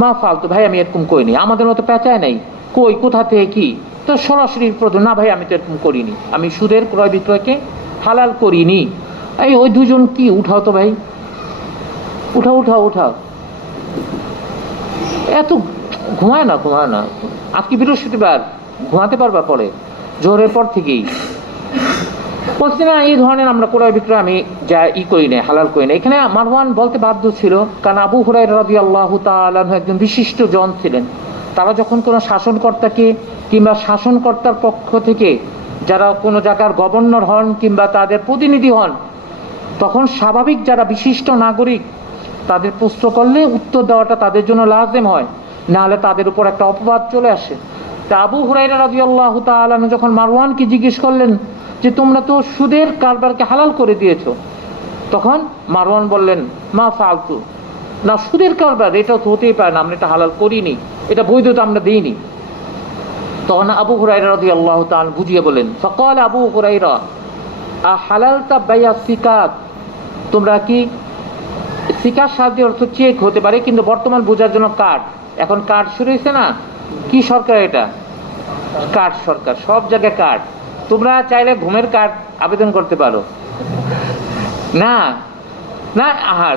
মা ফালতু, ভাই আমি এরকম করিনি, আমাদের মতো পেঁচায় নাই, কই কোথা থেকে কি, তো সরাসরি না ভাই আমি তো এরকম করিনি, আমি সুদের ক্রয় বিক্রয়কে হালাল করিনি। এই ওই দুজন কি উঠাও তো ভাই, উঠাও। এত ঘুমায় না আজকে বৃহস্পতিবার, ঘুমাতে পারবা পরে জোহরের পর থেকেই। বলছি না এই ধরনের আমরা ক্রয় বিক্রয় আমি যা করি না, হালাল করি না। এখানে মারওয়ান বলতে বাধ্য ছিল, কারণ আবু হুরায়রা রাদিয়াল্লাহু তাআলা আনহু একজন বিশিষ্ট জন ছিলেন। তারা যখন কোনো শাসনকর্তাকে কিংবা শাসনকর্তার পক্ষ থেকে যারা কোনো জায়গার গভর্নর হন কিংবা তাদের প্রতিনিধি হন, তখন স্বাভাবিক যারা বিশিষ্ট নাগরিক তাদের প্রশ্ন করলে উত্তর দেওয়াটা তাদের জন্য লাজেম হয়, না হলে তাদের উপর একটা অপবাদ চলে আসে। তা আবু হুরায়রা রাদিয়াল্লাহু তাআলা আনহু যখন মারওয়ানকে জিজ্ঞেস করলেন যে তোমরা তো সুদের কারবারকে হালাল করে দিয়েছো, তখন মারওয়ান বললেন মা ফালতু, না সুদের কারবার এটা তো হতেই পারে না, আমরা এটা হালাল করিনি, এটা বৈধতা আমরা দিইনি। তখন আবু হুরায়রা রাদিয়াল্লাহু তাআলা বুঝিয়ে বলেন ফাকাল আবু হুরায়রা আহালালতা বাইআ সিকাত, তোমরা কি সিকার সাহায্যে অর্থ চেক হতে পারে, কিন্তু বর্তমান বোঝার জন্য কার্ড, এখন কার্ড শুরু হয়েছে না, কি সরকার এটা, কার্ড সরকার, সব জায়গায় কার্ড। তোমরা চাইলে ঘুমের কার্ড আবেদন করতে পারো না,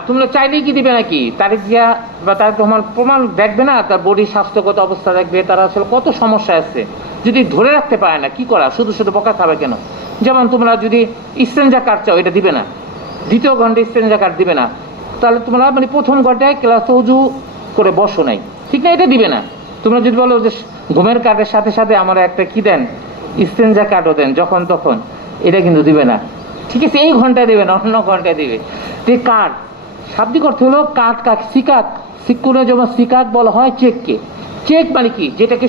তোমরা চাইলেই কি দিবে নাকি, তারিখ দিয়া বা তার প্রমাণ দেখবে না, তার বডির স্বাস্থ্যগত অবস্থা দেখবে, তারা আসলে কত সমস্যা আছে, যদি ধরে রাখতে পারে না কি করা, শুধু বকা খাবে কেন? যেমন তোমরা যদি ইস্তেঞ্জা কার্ড চাও এটা দিবে না, দ্বিতীয় ঘন্টায় ইস্তেঞ্জা কার্ড দিবে না, তাহলে তোমরা মানে প্রথম ঘন্টায় ক্লাসে উজু করে বসো নাই, ঠিক না, এটা দিবে না। তোমরা যদি বলো যে ঘুমের কার্ডের সাথে সাথে আমার একটা কি দেন, ইস্তেঞ্জা কার্ডও দেন যখন তখন, এটা কিন্তু দিবে না, ঠিক আছে, এই ঘন্টায় দিবে না, অন্য ঘন্টায় দিবে। কার্ড শাব্দিক অর্থ হলো কার্ড, সিকাক, সিকুনে যেমন সিকাক বলা হয় চেককে। চেক মানে কি, যেটাকে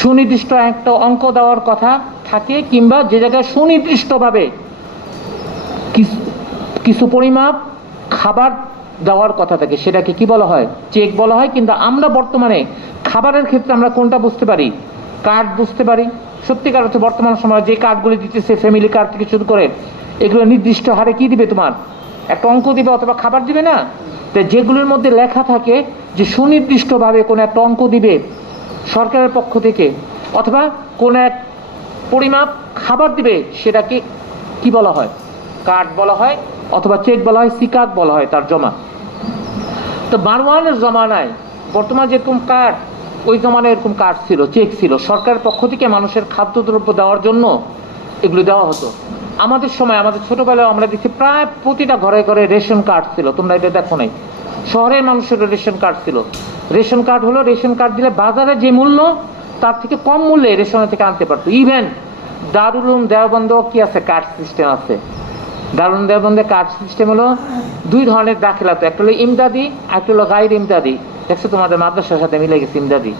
সুনির্দিষ্ট একটা অঙ্ক দেওয়ার কথা থাকে, কিংবা যে জায়গায় সুনির্দিষ্টভাবে কিছু পরিমাপ খাবার দেওয়ার কথা থাকে, সেটাকে কি বলা হয়, চেক বলা হয়। কিন্তু আমরা বর্তমানে খাবারের ক্ষেত্রে আমরা কোনটা বুঝতে পারি, কার্ড বুঝতে পারি। সত্যিকার অর্থে বর্তমান সময়ে যে কার্ডগুলি দিতেছে, ফ্যামিলি কার্ড থেকে শুরু করে, এগুলো নির্দিষ্ট হারে কি দিবে, তোমার একটা অঙ্ক দিবে অথবা খাবার দিবে না। তো যেগুলোর মধ্যে লেখা থাকে যে সুনির্দিষ্টভাবে কোনো একটা অঙ্ক দিবে সরকারের পক্ষ থেকে, অথবা কোনো এক পরিমাপ খাবার দিবে, সেটাকে কি বলা হয়, কার্ড বলা হয়। অথবা চেক বলা হয়, সিকাত বলা হয় তার জমা। তো মারওয়ানের জমানায় বর্তমান যেরকম কার্ড, ওই জমানায় এরকম কার্ড ছিল, চেক ছিল, সরকারের পক্ষ থেকে মানুষের খাদ্যদ্রব্য দেওয়ার জন্য এগুলো দেওয়া হতো। আমাদের সময়, আমাদের ছোটবেলায় আমরা দেখছি প্রায় প্রতিটা ঘরে ঘরে রেশন কার্ড ছিল। তোমরা এটা দেখো নাই, শহরের মানুষের রেশন কার্ড ছিল। রেশন কার্ড হলো, রেশন কার্ড দিলে বাজারে যে মূল্য তার থেকে কম মূল্যে রেশন থেকে আনতে পারতো। ইভেন দারুল উলুম দেওবন্দ কি আছে, কার্ড সিস্টেম আছে। দারুল উলুম দেওবন্দে কার্ড সিস্টেম হলো দুই ধরনের দাখিলাতো, একটা হলো ইমদাদি, একটা হলো গাইর ইমদাদি। দেখছো তোমাদের মাদ্রাসার সাথে মিলে গেছে ইমদাদি।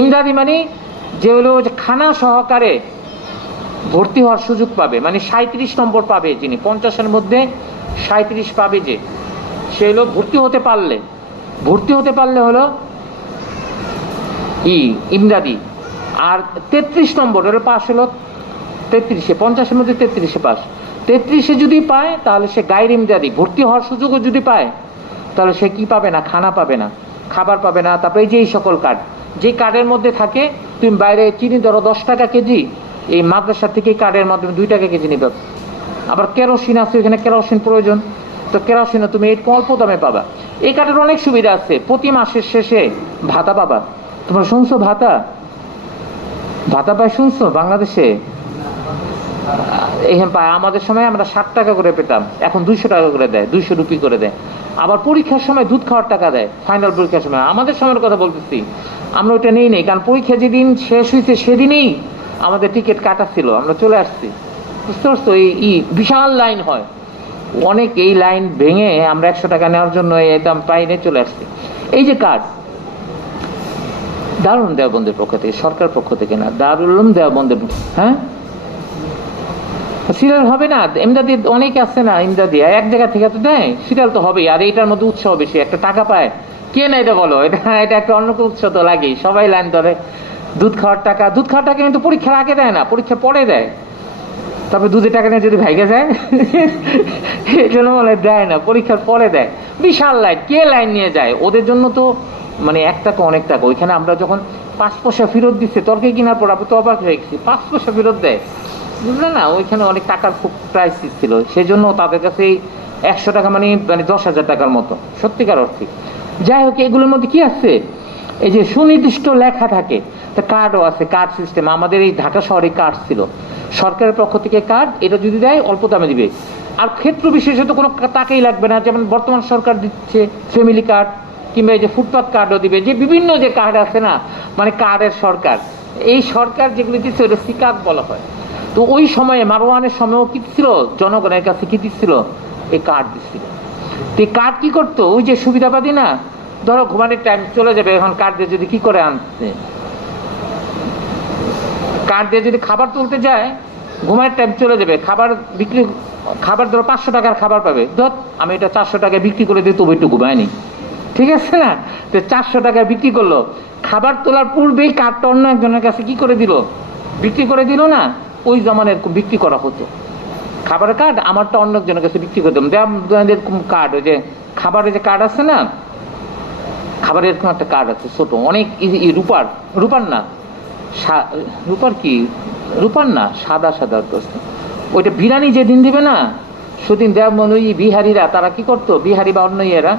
ইমদাদি মানে যে হলো যে খানা সহকারে ভর্তি হওয়ার সুযোগ পাবে, মানে 37 নম্বর পাবে, যিনি 50-এর মধ্যে 37 পাবে, যে সে হলো ভর্তি হতে পারলে হলো ইমদাদি। আর 33 নম্বর হলো পাস, হলো 33-এ, 50-এর মধ্যে 33-এ পাস। 33-এ যদি পায় তাহলে সে গাইর ইমদাদি। ভর্তি হওয়ার সুযোগও যদি পায় তাহলে সে কি পাবে না, খানা পাবে না, খাবার পাবে না। তারপরে এই যে এই সকল কার্ড, যে কার্ডের মধ্যে থাকে তুমি বাইরে চিনি ধরো 10 টাকা কেজি, এই মাদ্রাসা থেকে কার্ডের মাধ্যমে 2 টাকা কেজি নিবে। আবার কেরোসিন আছে, এখানে কেরোসিন প্রয়োজন, তো কেরোসিনও তুমি এই অল্প দামে পাবা। এই কার্ডের অনেক সুবিধা আছে। প্রতি মাসের শেষে ভাতা পাবা। তোমরা শুনছো ভাতা? ভাতা পায় শুনছো বাংলাদেশে? এখানে পায়। আমাদের সময় আমরা 60 টাকা করে পেতাম, এখন 200 টাকা করে দেয়, 200 রুপি করে দেয়। আবার পরীক্ষার সময় দুধ খাওয়ার টাকা দেয়, ফাইনাল পরীক্ষার সময়। আমাদের সময়ের কথা বলতেছি, আমরা ওইটা নেই, কারণ পরীক্ষা যেদিন শেষ হয়েছে সেদিনই আমাদের টিকিট কাটা ছিল, আমরা চলে আসছি। বুঝতে পারছো? এই বিশাল লাইন হয় অনেক, এই লাইন ভেঙে আমরা 100 টাকা নেওয়ার জন্য এই দাম পাইনে চলে আসছি। এই যে কার্ড, দারুল উলুম দেওবন্দের পক্ষ থেকে, সরকার পক্ষ থেকে না, দারুল উলুম দেওবন্দের। হ্যাঁ, সিরিয়াল হবে না? ইমদাদি অনেক আছে না, ইমদাদি এক জায়গা থেকে তো দেয়, সিরিয়াল তো হবেই। আর এইটার মধ্যে উৎসাহ বেশি, একটা টাকা পায়, কে না এটা বলো, এটা একটা অন্য উৎসাহ তো লাগেই, সবাই লাইন ধরে। দুধ খাওয়ার টাকা কিন্তু পরীক্ষার আগে দেয় না, পরীক্ষা পরে দেয়। তবে দুধের টাকা নিয়ে যদি ভাইগে যায় এই জন্য বলে দেয় না, পরীক্ষার পরে দেয়। বিশাল লাইন, কে লাইন নিয়ে যায়? ওদের জন্য তো মানে 1 টাকা অনেক টাকা। ওইখানে আমরা যখন 5 পয়সা ফেরত দিচ্ছে তর্কে কেনার পর, আমি তো অবাক হয়ে গেছি, 5 পয়সা ফেরত দেয়, বুঝলে না? ওইখানে অনেক টাকার খুব ক্রাইসিস ছিল, সেই জন্য তাদের কাছে 100 টাকা মানে 10,000 টাকার মতো, সত্যিকার অর্থে। যাই হোক, এগুলোর মধ্যে কি আছে, এই যে সুনির্দিষ্ট লেখা থাকে। তা কার্ডও আছে, কার্ড সিস্টেম। আমাদের এই ঢাকা শহরে কার্ড ছিল, সরকারের পক্ষ থেকে কার্ড, এটা যদি দেয় অল্প দামে দিবে। আর ক্ষেত্র বিশেষে তো কোনো টাকাই লাগবে না, যেমন বর্তমান সরকার দিচ্ছে ফ্যামিলি কার্ড, কিংবা এই যে ফুটপাথ কার্ডও দিবে, যে বিভিন্ন যে কার্ড আছে না, মানে কার্ডের সরকার। এই সরকার যেগুলি দিচ্ছে ওটা সিকাত বলা হয়। তো ওই সময়ে মারওয়ানের সময়ও কি ছিল, জনগণের কাছে কি দিচ্ছিল, এই কার্ড দিচ্ছিল। তো এই কার্ড কি করতো, ওই যে সুবিধাবাদী না, ধরো ঘুমানোর টাইম চলে যাবে, এখন কার্ড দিয়ে যদি কি করে আনতে, কার্ড দিয়ে যদি খাবার তুলতে যায়, ঘুমানোর টাইম চলে যাবে, খাবার ধরো 500 টাকার খাবার পাবে, ধর আমি এটা 400 টাকায় বিক্রি করে দিই, তবু একটু ঘুমায়নি, ঠিক আছে না? তো 400 টাকায় বিক্রি করলো, খাবার তোলার পূর্বেই কার্ডটা অন্য একজনের কাছে কি করে দিল, বিক্রি করে দিল না? ওই জমানের বিক্রি করা হতো খাবারের কার্ড, আমারটা অন্য একজনের কাছে বিক্রি করে দিলাম। এরকম কার্ড, ওই যে খাবারের যে কার্ড আছে না, খাবারের এরকম একটা কার্ড আছে ছোট, অনেক রূপার না, রূপার না, সাদা সাদা। ওইটা বিরিয়ানি যেদিন দিবে না, সেদিন দেবমন ওই বিহারিরা, তারা কি করতো, বিহারি বা অন্য ইয়েরা,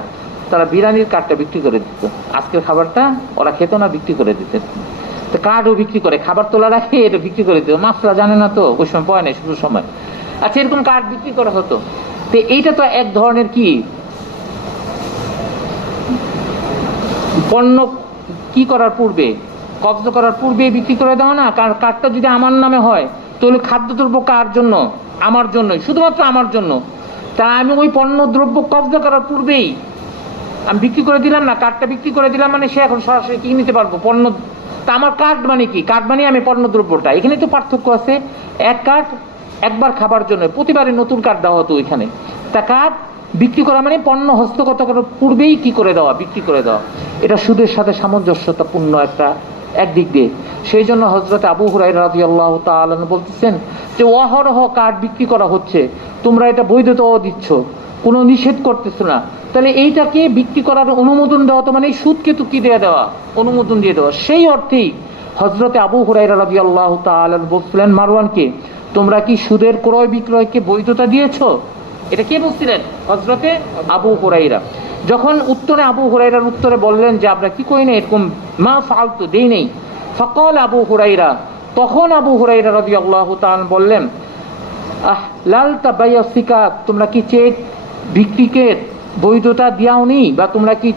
তারা বিরিয়ানির কার্ডটা বিক্রি করে দিত। আজকের খাবারটা ওরা খেত না, বিক্রি করে দিত। তো কার্ডও বিক্রি করে, খাবার তোলার আগে এটা বিক্রি করে দিত। মাছরা জানে না তো, ওই সময় পয় নাই, শুধু সময়। আচ্ছা, এরকম কার্ড বিক্রি করা হতো। তো এইটা তো এক ধরনের কি পণ্য, কি করার পূর্বে, কব্জা করার পূর্বে বিক্রি করে দেওয়া না? কারণ কার্ডটা যদি আমার নামে হয় তাহলে খাদ্যদ্রব্য কার জন্য? আমার জন্যই, শুধুমাত্র আমার জন্য। তা আমি ওই পণ্য দ্রব্য কব্জা করার পূর্বেই আমি বিক্রি করে দিলাম না, কার্ডটা বিক্রি করে দিলাম, মানে সে এখন সরাসরি কি নিতে পারবো পণ্য। তা আমার কার্ড মানে কি, কার্ড মানে আমি পণ্য দ্রব্যটা। এখানে তো পার্থক্য আছে। এক কার্ড একবার খাবার জন্য, প্রতিবারই নতুন কার্ড দেওয়া হতো ওইখানে। তা কার্ড বিক্রি করা মানে পণ্য হস্তগত করার পূর্বেই কি করে দেওয়া, বিক্রি করে দেওয়া। এটা সুদের সাথে সামঞ্জস্যতাপূর্ণ একটা একদিক দিয়ে। সেই জন্য হযরত আবু হুরায়রা রাদিয়াল্লাহু তাআলা বলতেছেন যে অহরহ কার্ড বিক্রি করা হচ্ছে, তোমরা এটা বৈধতাও দিচ্ছ, কোনো নিষেধ করতেছো না, তাহলে এইটাকে বিক্রি করার অনুমোদন দেওয়া, তো মানে সুদকে তো কি দিয়ে দেওয়া, অনুমোদন দিয়ে দেওয়া। সেই অর্থেই হযরত আবু হুরায়রা রাদিয়াল্লাহু তাআলা বলছিলেন মারওয়ানকে, তোমরা কি সুদের ক্রয় বিক্রয়কে বৈধতা দিয়েছো? এটা কে বলছিলেন? হযরতে আবু হুরায়রা। যখন উত্তরে আবু হুরায়রার উত্তরে বললেন যে আমরা কি করি না এরকম, মা ফালতু দেই নেই, ফাকাল আবু হুরায়রা, তখন আবু হুরায়রা রাদিয়াল্লাহু তাআলা বললেন, লাল তাবাইয়া সিকাক, তোমরা কি চেক বিক্রিকে বৈধতা দিয়াওনি, বা তোমরা কি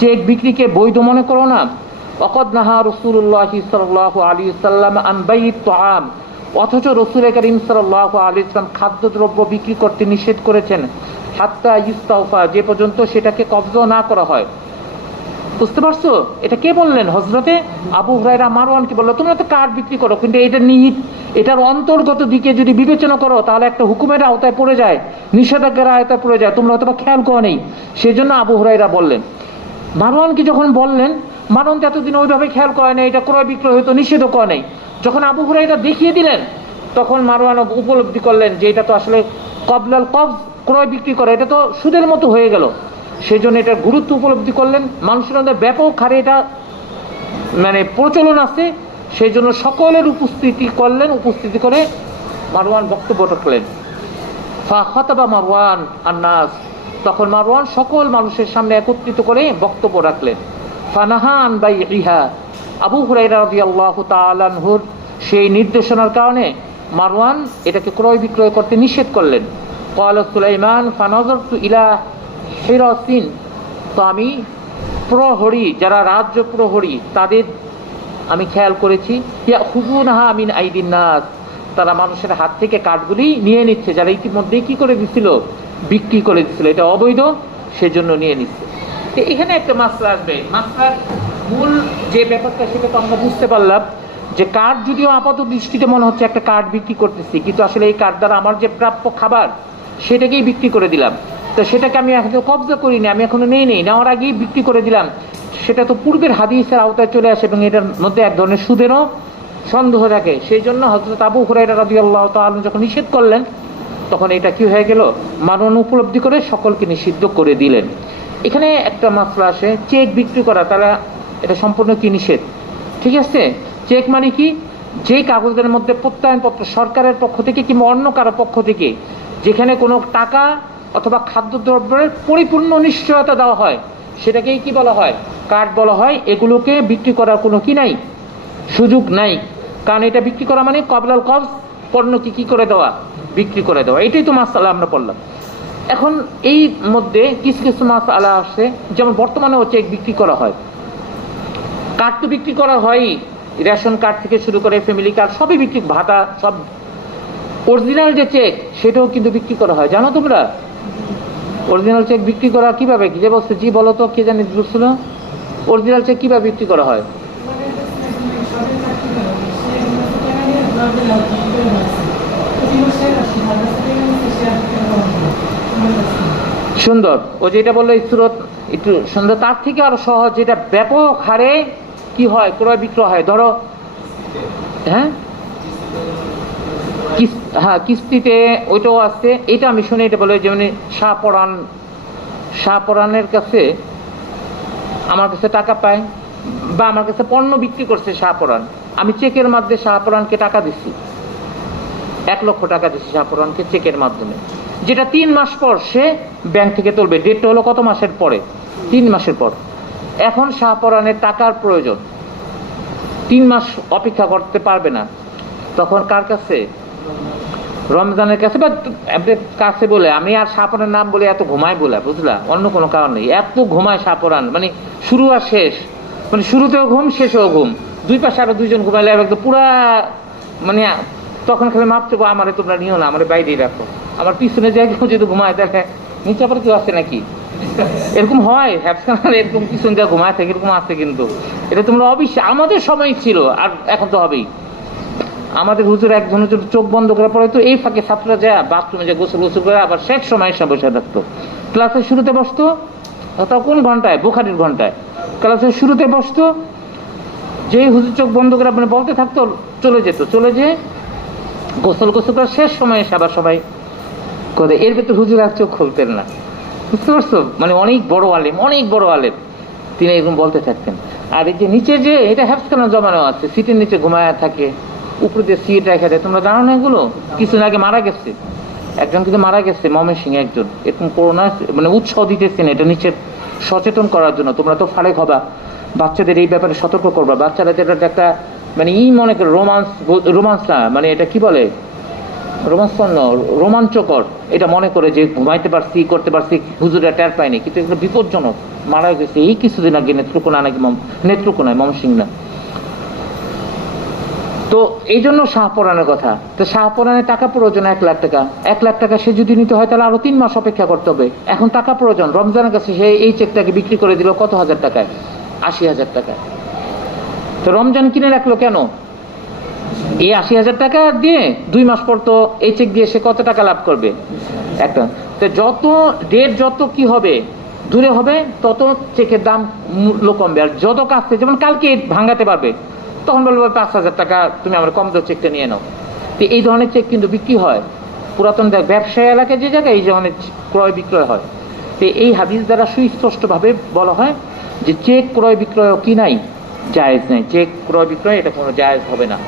চেক বিক্রিকে বৈধ মনে করো না? ওয়াকাদ নাহা রাসূলুল্লাহ সাল্লাল্লাহু আলাইহি ওয়াসাল্লাম আন বাইত তাআম, অথচ রাসূল করিম সাল্লাল্লাহু আলাইহি ওয়াসাল্লাম খাদ্যদ্রব্য বিক্রি করতে নিষেধ করেছেন, হাত্তা ইস্তাওফা, যে পর্যন্ত সেটাকে কবজা না করা হয়। বুঝতে পারছো? এটা কে বললেন? হযরতে আবু হুরায়রা মারওয়ান কি বললো, তোমরা তো কার্ড বিক্রি করো, কিন্তু এটা নিহিত, এটার অন্তর্গত দিকে যদি বিবেচনা করো তাহলে একটা হুকুমের আওতায় পড়ে যায়, নিষেধাজ্ঞার আওতায় পড়ে যায়, তোমরা হয়তো খেয়াল করো নেই। সেই জন্য আবু হুরায়রা বললেন। মারওয়ানকে যখন বললেন, মারওয়ান তো এতদিন ওইভাবে খেয়াল করে নাই, এটা ক্রয় বিক্রয় হয়তো নিষেধও করে নাই। যখন আবু হুরায়রা দেখিয়ে দিলেন, তখন মারওয়ান উপলব্ধি করলেন যে এটা তো আসলে কবলাল কবজ, ক্রয় বিক্রি করে, এটা তো সুদের মতো হয়ে গেল। সেই জন্য এটার গুরুত্ব উপলব্ধি করলেন, মানুষের মধ্যে ব্যাপক হারে এটা মানে প্রচলন আছে, সেই জন্য সকলের উপস্থিতি করলেন, উপস্থিতি করে মারওয়ান বক্তব্য রাখলেন। ফাখাতাবা মারওয়ান আন-নাস, তখন মারওয়ান সকল মানুষের সামনে একত্রিত করে বক্তব্য রাখলেন। ফানাহা আন বাইইহা, আবু হুরায়রা রাদিয়াল্লাহু তাআলা আনহুর সেই নির্দেশনার কারণে মারওয়ান এটাকে ক্রয় বিক্রয় করতে নিষেধ করলেন। ক্বালা সুলাইমান ফানাযারতু ইলা হিরাসিন, তো আমি প্রহরী, যারা রাজ্য প্রহরী তাদের আমি খেয়াল করেছি, ইয়াখুযুনাহা মিন আইদিন নাস, তারা মানুষের হাত থেকে কাঠগুলি নিয়ে নিচ্ছে, যারা ইতিমধ্যে কি করে দিছিল, বিক্রি করে দিছিল, এটা অবৈধ, সেজন্য নিয়ে নিচ্ছে। তো এখানে একটা মাসলা আসবে, মাসলার মূল যে ব্যাপারটা সেটা তো আমরা বুঝতে পারলাম যে কার্ড যদিও আপাত দৃষ্টিতে মনে হচ্ছে একটা কার্ড বিক্রি করতেছি, কিন্তু আসলে এই কার্ড দ্বারা আমার যে প্রাপ্য খাবার সেটাকেই বিক্রি করে দিলাম। তো সেটাকে আমি এখন কবজা করিনি, আমি এখনো নেই নেওয়ার আগেই বিক্রি করে দিলাম, সেটা তো পূর্বের হাদিসের আওতায় চলে আসে এবং এটার মধ্যে এক ধরনের সুদেরও সন্দেহ থাকে। সেই জন্য হযরত আবু হুরায়রা রাদিয়াল্লাহু তাআলা যখন নিষেধ করলেন, তখন এটা কি হয়ে গেল, মারওয়ান উপলব্ধি করে সকলকে নিষিদ্ধ করে দিলেন। এখানে একটা মাসলা আসে, চেক বিক্রি করা, তারা এটা সম্পূর্ণ কি নিষেধ? ঠিক আছে, চেক মানে কি, যে কাগজের মধ্যে প্রত্যয়নপত্র সরকারের পক্ষ থেকে কিংবা অন্য কারো পক্ষ থেকে যেখানে কোনো টাকা অথবা খাদ্যদ্রব্যের পরিপূর্ণ নিশ্চয়তা দেওয়া হয়, সেটাকেই কি বলা হয়? কার্ড বলা হয়। এগুলোকে বিক্রি করার কোনো কি নাই, সুযোগ নাই, কারণ এটা বিক্রি করা মানে কবলাল কবজ, পণ্যকে কি করে দেওয়া, বিক্রি করে দেওয়া। এটাই তো মাসআলা আমরা পড়লাম। এখন এই মধ্যে কিছু কিছু মাসআলা আসে, যেমন বর্তমানেও চেক বিক্রি করা হয়, কার্ড তো বিক্রি করা হয়, রেশন কার্ড থেকে শুরু করে ফ্যামিলি কার্ড সবই বিক্রি, ভাতা সব। অরিজিনাল যে চেক সেটাও কিন্তু বিক্রি করা হয়, জানো তোমরা? অরিজিনাল চেক বিক্রি করা কিভাবে, কি যে বলছে, জি বলো তো, কে জানি বুঝছিল? অরিজিনাল চেক কিভাবে বিক্রি করা হয়? সুন্দর, ও যেটা বললো সুরত একটু সুন্দর, তার থেকে আরো সহজ, যেটা ব্যাপক হারে কি হয়, ক্রয় বিক্রয় হয়। ধরো হ্যাঁ হ্যাঁ কিস্তিতে ওইটাও আছে, এটা আমি শুনে, এটা বলে যেমন শাহপরানের কাছে আমার কাছে টাকা পায়, বা আমার কাছে পণ্য বিক্রি করছে শাহপরান, আমি চেকের মাধ্যমে শাহপরানকে টাকা দিচ্ছি, 1 লক্ষ টাকা দিচ্ছি শাহপরানকে চেকের মাধ্যমে, যেটা 3 মাস পর সে ব্যাংক থেকে তুলবে। ডেটটা হলো কত মাসের পরে? 3 মাসের পর। এখন শাহপরানের টাকার প্রয়োজন, 3 মাস অপেক্ষা করতে পারবে না, তখন কার কাছে? রমজানের কাছে বা কাছে বলে, আমি আর শাহপরানের নাম বলে এত ঘুমায় বলে, বুঝলা, অন্য কোনো কারণ নেই, এত ঘুমায় শাহপরান, মানে শুরু আর শেষ, মানে শুরুতেও ঘুম শেষেও ঘুম, দুই পাশে আরো 2 জন ঘুমাইলে একদম পুরা, মানে তখন খালি মাপতে, আমারে তোমরা নিও না, আমার বাইরেই রাখো, আমার পিছনে যাই কেউ যদি ঘুমায় দেখে নিচে আবার কেউ আছে নাকি, এরকম হয় হ্যাপসানার, এরকম পিছন দিয়ে ঘুমায় থাকে, এরকম আছে। কিন্তু এটা তোমরা অবশ্যই, আমাদের সময় ছিল, আর এখন তো হবেই। আমাদের হুজুর একজনের জন্য চোখ বন্ধ করে পড়ে, তো এই ফাঁকে ছাত্ররা যায় বাথরুমে যে গোসল করে আবার শেষ সময় এসে বসে থাকতো, ক্লাসের শুরুতে বসতো, তাও কোন ঘন্টায়? বুখারির ঘন্টায় ক্লাসের শুরুতে বসতো, যেই হুজুর চোখ বন্ধ করে মানে বলতে থাকতো, চলে যেত, চলে যেয়ে গোসল করে শেষ সময় এসে আবার সবাই করে, এর ভেতর হুজুর আর চোখ খুলতেন না। বুঝতে পারছো? মানে অনেক বড় আলেম, অনেক বড় আলেম, তিনি এরকম বলতে থাকতেন। আর এই যে নিচে যে এটা হ্যাফসখানা জমানো আছে, সিটের নিচে ঘুমায় থাকে, উপরে দিয়ে সিট রেখে দেয়, তোমরা জানো না এগুলো? কিছুদিন আগে মারা গেছে, একজন কিন্তু মারা গেছে ময়মনসিংহে একজন, এরকম করোনা মানে উৎসাহ দিতেছেন এটা নিচে সচেতন করার জন্য, তোমরা তো ফারেক হবা, বাচ্চাদের এই ব্যাপারে সতর্ক করবা, বাচ্চারা যেটা একটা মানে মনে করে রোমান্স না, মানে এটা কি বলে রোমাঞ্চকর, এটা মনে করে যে ঘুমাইতে পারছি করতে পারছি, হুজুরা টের পায়নি, কিন্তু এগুলো বিপজ্জনক। মারা গেছে এই কিছুদিন আগে নেত্রকোনা নাকি নেত্রকোনায়, ময়মনসিংহ না। তো এই জন্য শাহপরানের কথা। তো শাহপরানের টাকা প্রয়োজন 1 লাখ টাকা, 1 লাখ টাকা সে যদি নিতে হয় তাহলে আরো 3 মাস অপেক্ষা করতে হবে। এখন টাকা প্রয়োজন, রমজানের কাছে সে এই চেকটাকে বিক্রি করে দিল কত হাজার টাকায়, 80,000 টাকায়। তো রমজান কিনে রাখলো কেন? এই 80,000 টাকা দিয়ে 2 মাস পর তো এই চেক দিয়ে সে কত টাকা লাভ করবে একটা। তো যত ডেট যত কি হবে দূরে হবে তত চেকের দাম মূল্য কমবে, আর যত কাছে যেমন কালকে ভাঙাতে পারবে তখন বলবো 5,000 টাকা তুমি আমার কম দাও, চেকটা নিয়ে নাও। তো এই ধরনের চেক কিন্তু বিক্রি হয় পুরাতন ব্যবসায়ী এলাকায়, যে জায়গায় এই ধরনের ক্রয় বিক্রয় হয়। তো এই হাদিস দ্বারা সুস্পষ্টভাবে বলা হয় যে চেক ক্রয় বিক্রয় কি নাই, জায়েজ নাই, চেক ক্রয় বিক্রয় এটা কোনো জায়েজ হবে না।